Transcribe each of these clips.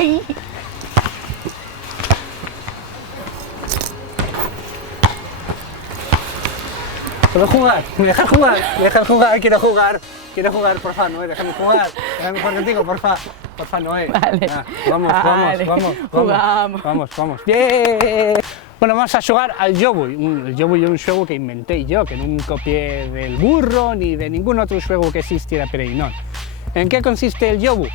Ay. ¿Puedo jugar? ¿Me dejas jugar? ¿Me dejas jugar? Quiero jugar. Quiero jugar, porfa, Noé, déjame jugar. Déjame jugar contigo, porfa. Porfa, Noé. Vale. Ah, vamos, Vale. vamos. Jugamos. Vamos. ¡Yeah! Bueno, vamos a jugar al Yobu. El Yobu es un juego que inventé yo, que no copié del burro ni de ningún otro juego que existiera por ahí, no. ¿En qué consiste el Yobu?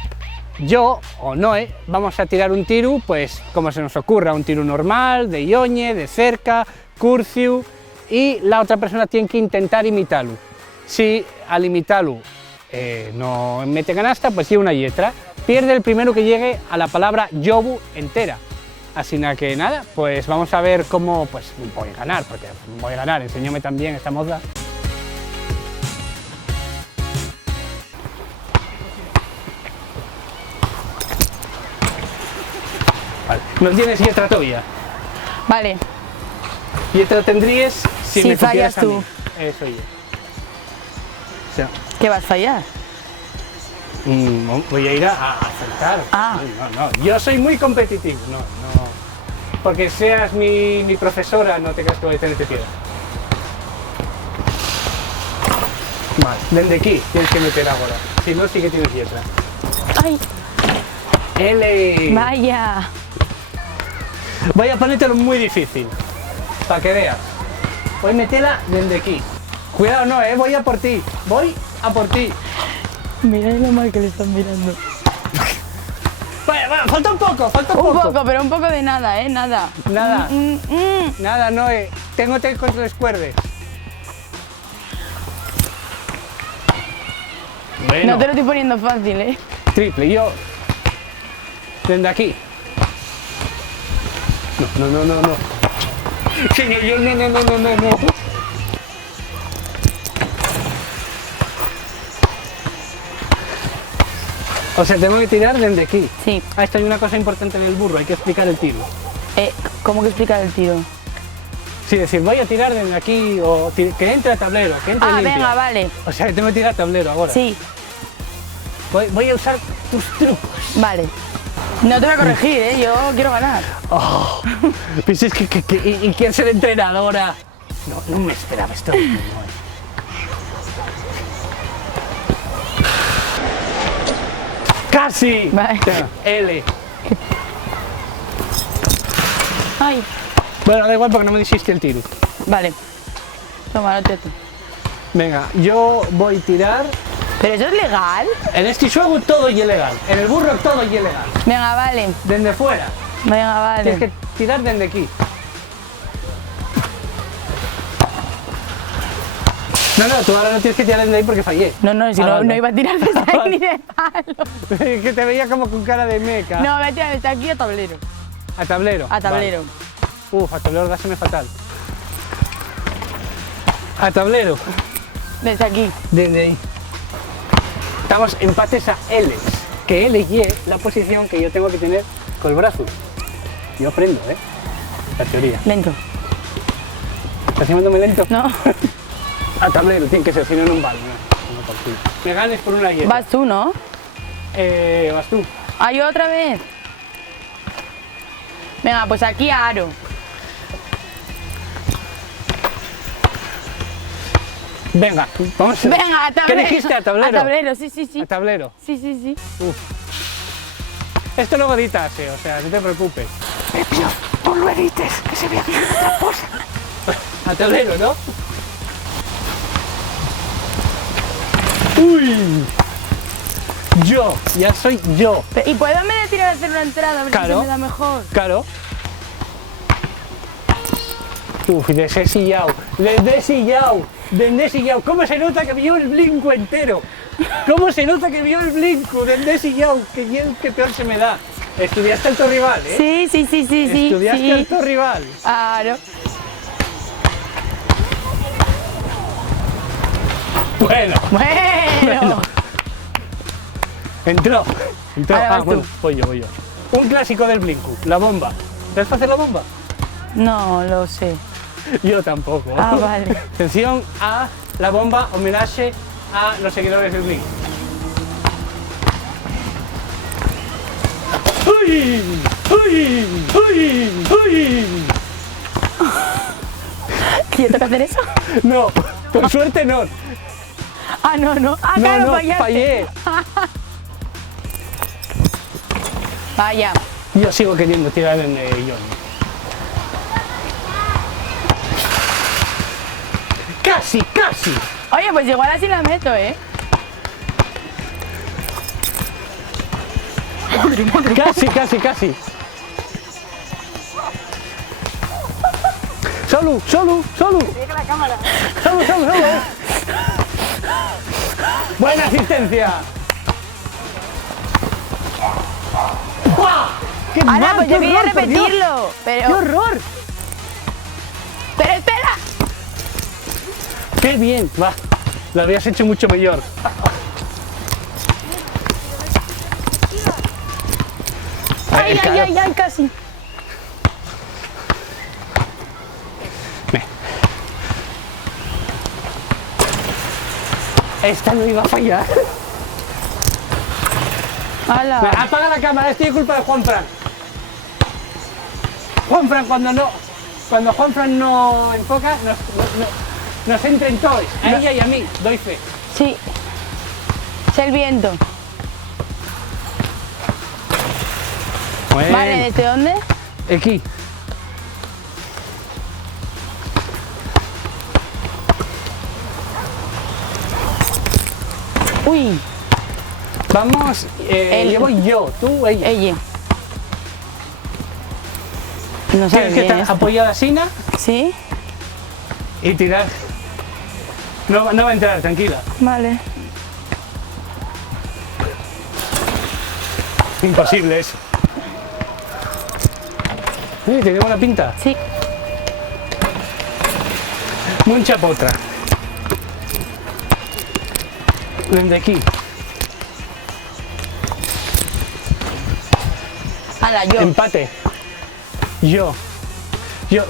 Yo o Noé vamos a tirar un tiro, pues como se nos ocurra, un tiro normal, de ioñe, de cerca, curciu, y la otra persona tiene que intentar imitarlo. Si al imitarlo no mete canasta, pues tiene una letra. Pierde el primero que llegue a la palabra Yobu entera. Así que nada, pues vamos a ver cómo pues voy a ganar, porque voy a ganar, enséñame también esta moda. Vale. No tienes letra todavía. Vale. Letra tendrías si Si me fallas copiaras a tú. mí. Eso yo. O sea, ¿Qué vas a fallar? voy a ir a acertar. Ah. No. Yo soy muy competitivo. No. Porque seas mi profesora, no te creas que voy a tenerte piedra. Vale, desde aquí tienes que meter ahora. Si no, sí que tienes letra. Ay. L. Vaya. Voy a ponértelo muy difícil, para que veas. Voy a meterla desde aquí. Cuidado, no, voy a por ti. Voy a por ti. Mira lo mal que le están mirando. Va, falta un poco. Un poco, pero un poco de nada, nada. Nada. Mm. Nada, no, tengo 3 contra los cuerdes. Bueno, No te lo estoy poniendo fácil, triple, yo. Desde aquí. No. Señor, yo no. O sea, tengo que tirar desde aquí. Sí. Esto hay una cosa importante en el burro, hay que explicar el tiro. ¿Cómo que explicar el tiro? Sí, decir, voy a tirar desde aquí o que entre a tablero, que entre limpio. Venga, vale. O sea, que tengo que tirar a tablero ahora. Sí, Voy a usar tus trucos. vale. No te voy a corregir, yo quiero ganar. Oh, pues es que y quiero ser entrenadora. No me esperaba esto. ¡Casi! Vale. L. Ay. Bueno, da igual porque no me dijiste el tiro. Vale. Toma, lo tú. Venga, yo voy a tirar. ¿Pero eso es legal? En este juego todo es ilegal. En el burro todo es ilegal. Venga, vale. Desde fuera. Venga, vale. Tienes que tirar desde aquí. No, tú ahora no tienes que tirar desde ahí porque fallé. No, si vale. no iba a tirar desde ahí ni de palo. Es que te veía como con cara de meca. No, voy a tirar desde aquí a tablero. A tablero. A tablero. Vale. A tablero dáseme fatal. A tablero. Desde aquí. Desde ahí. Estamos empates a L. Que L y es la posición que yo tengo que tener con el brazo. Yo aprendo, la teoría. Lento. ¿Estás llamándome lento? No. A tablero, tiene que ser, si no, no vale. Me ganes por una guía. Vas tú, ¿no? Vas tú. Ay, otra vez. Venga, pues aquí a aro. Venga, vamos a... Venga, a tablero. ¿Qué dijiste? ¿A tablero? A tablero, sí. A tablero. Sí. Uf. Esto luego editas, o sea, no te preocupes. Pero no lo edites, que se vea bien otra cosa. A tablero, ¿no? ¡Uy! Ya soy yo. ¿Y puedo en vez de tirar a hacer una entrada? A ver Claro. si se me da mejor. Claro. Uf, desesillao. ¿Cómo se nota que vio el blinco entero? ¿Cómo se nota que vio el blinco? Desesillao, que es el que peor se me da. Estudiaste alto rival, ¿eh? Sí. Estudiaste alto rival. Claro. Bueno. Entró. Ahora vas Bueno, tú. voy yo. Un clásico del blinco, la bomba. ¿Sabes hacer la bomba? No lo sé. Yo tampoco. Ah, vale. Atención a la bomba, homenaje a los seguidores del Blink. ¡Uy! ¡Uy! ¡Uy! ¡Uy! ¡Uy! ¿Yo tengo que hacer eso? No, por suerte no. Ah, no, no. Ah, No, claro, no, fallaste. fallé. Vaya. Yo sigo queriendo tirar en el John. Casi, casi. Oye, pues igual así la meto, ¿eh? Casi, casi, casi. Solo, solo, solo. Solo, solo, solo. Buena asistencia. ¡Buah! ¡Qué Ahora, mal, pues qué yo quería horror, por Dios! repetirlo. ¡Qué Pero. horror! ¡Pero espera! ¡Qué bien! Va, lo habías hecho mucho mejor. ¡Ay, ay, ay, ay! Casi. Esta no iba a fallar. ¡Hala! Apaga la cámara, estoy de culpa de Juanfran. Juanfran, cuando Juanfran no enfoca, nos entra en todos. A ella y a mí, doy fe. Sí. Es el viento. Vale, ¿desde dónde? Aquí. Uy, Vamos, llevo yo, tú, ella. ella. No Tienes sabes que bien estar esto. apoyada así ¿Sí? y tirar. No, no va a entrar, tranquila. Vale. Imposible eso. Tiene buena pinta. Sí. Mucha potra. Desde aquí. Hala, yo. Empate. Yo.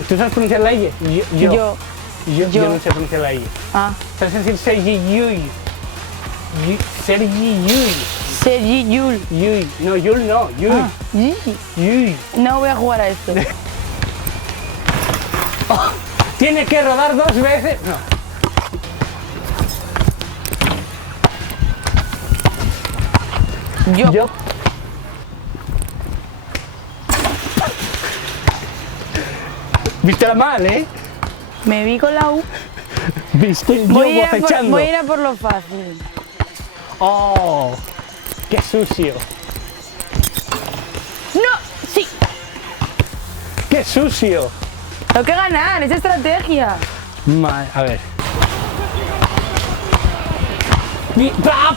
¿Tú sabes pronunciar la I? Yo Yo. no sé pronunciar la I. Ah. ¿Sabes decir Sergi Yui? Sergi Yui. Sergi Yul. Yui. No, Yul no. Yui. Ah. Yui. Yui. No voy a jugar a esto. Tiene que rodar 2 veces. No. Yo. Viste la mal, ¿eh? Me vi con la U. Viste el Voy yobo a, ir a por, acechando. voy a ir a por lo fácil. Oh, qué sucio. ¡No! ¡Sí! Qué sucio. Tengo que ganar, es estrategia. A ver. ¡Ah!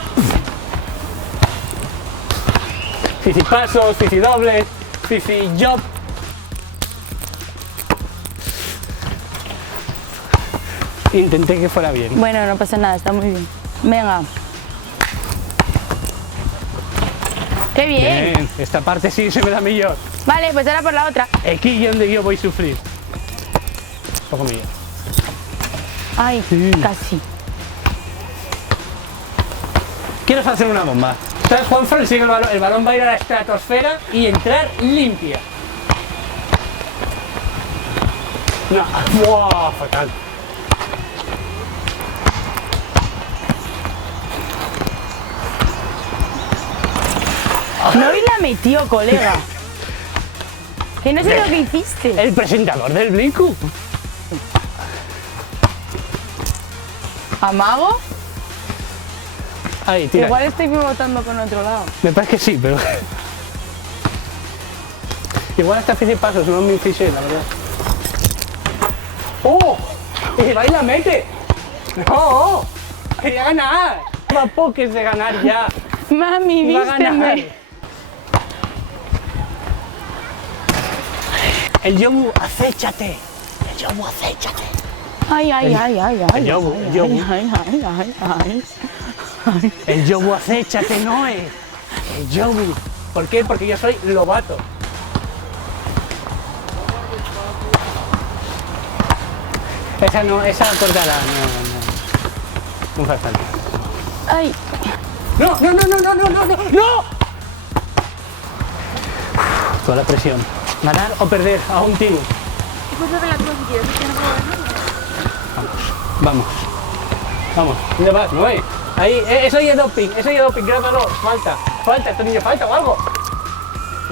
Fifi pasos, fifi dobles, fifi job. Intenté que fuera bien. Bueno, no pasa nada, está muy bien. Venga. ¡Qué bien! Bien, esta parte sí se me da mejor. Vale, pues ahora por la otra. Aquí es donde yo voy a sufrir. Un poco mejor. Ay, Sí. casi. Quiero hacer una bomba. ¿Sabes, Juanfran? Sigue el balón va a ir a la estratosfera y entrar limpia. No, wow, fatal. No vi la metió, colega. Que no sé lo que hiciste. El presentador del Blinku. ¿Amago? Ahí, tira. Igual estoy pivotando con otro lado. Me parece que sí, pero... Igual está Fifi pasos, no me fiché, la verdad. ¡Oh! ¡Y va y la mete! ¡No! ¡Quería ganar! Va poques de ganar ya. Mami, Va a ganar. vísteme. El Yobu, acéchate. El Yobu, acéchate. Ay, ay, ay, ay, ay. El yobu, ay, el yobu. ay, ay, ay, ay. El Yobu, acéchate, Noé. El Yobu. ¿Por qué? Porque yo soy Lobato. Esa no, esa cortará, no. Un bastante. Ay, ¡No, no, no, no, no, no, no, no! ¡No! con la presión. Ganar o perder a un tiro. Pues lo de la cruz si quieres, es que no puedo ver nada. Vamos. Vamos. ¿Dónde vas, Noé? Ahí, eso ya es doping, grábalo. Falta, este niño falta o algo.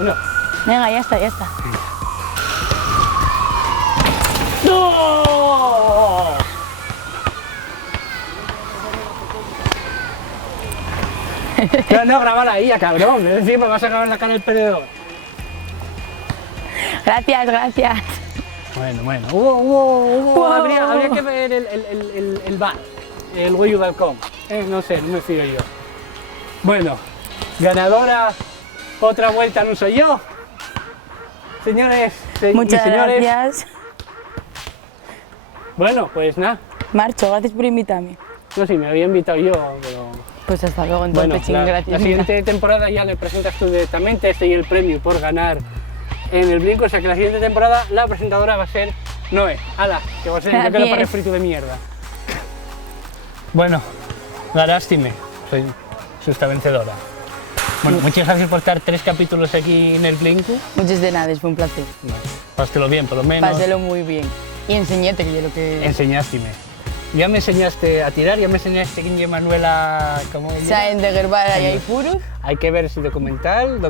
Uno. Venga, ya está, ya está. ¡No! No, grabar ahí, cabrón. Encima vas a acabar la cara del perdedor. Gracias, gracias. Bueno. Habría que ver el bar, el Wii.com. No sé, no me fío yo. Bueno, ganadora, otra vuelta no soy yo. Señores y Muchas señores. gracias. Bueno, pues nada. Marcho, gracias por invitarme. No sé, me había invitado yo, pero... Pues hasta luego, Bueno, entonces, la gracias. siguiente temporada ya le presentas tú directamente, este y el premio por ganar en el brinco, o sea que la siguiente temporada la presentadora va a ser Noé. ¡Hala! Que va a ser yo que lo Gracias. paré frito de mierda. Bueno, ganaste, soy esta vencedora. Bueno, muchas gracias por estar 3 capítulos aquí en el brinco. Muchas de nada, fue un placer. Pásatelo bien, por lo menos. Páselo muy bien. Y enseñate que yo lo que... Enseñaste. Ya me enseñaste a tirar, ya me enseñaste quién es Manuela, ¿cómo ella? Saben de Guervara y hay puros. Hay que ver ese documental,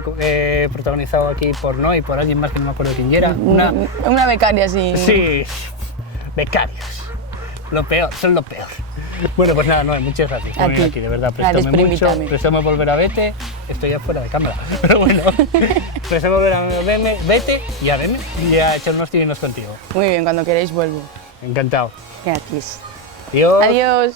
protagonizado aquí por Noé y por alguien más que no me acuerdo quién era. Una becaria sin... Sí, becarios. Lo peor, son lo peor. Bueno, pues nada, Noé, muchas gracias por venir aquí, de verdad. Gracias por Préstame mucho, invitarme. préstame volver a vete. Estoy ya fuera de cámara, pero bueno. Préstame volver a vete y a verme y a echar unos tirinos contigo. Muy bien, cuando queréis vuelvo. Encantado. Gracias. Adiós. Adiós.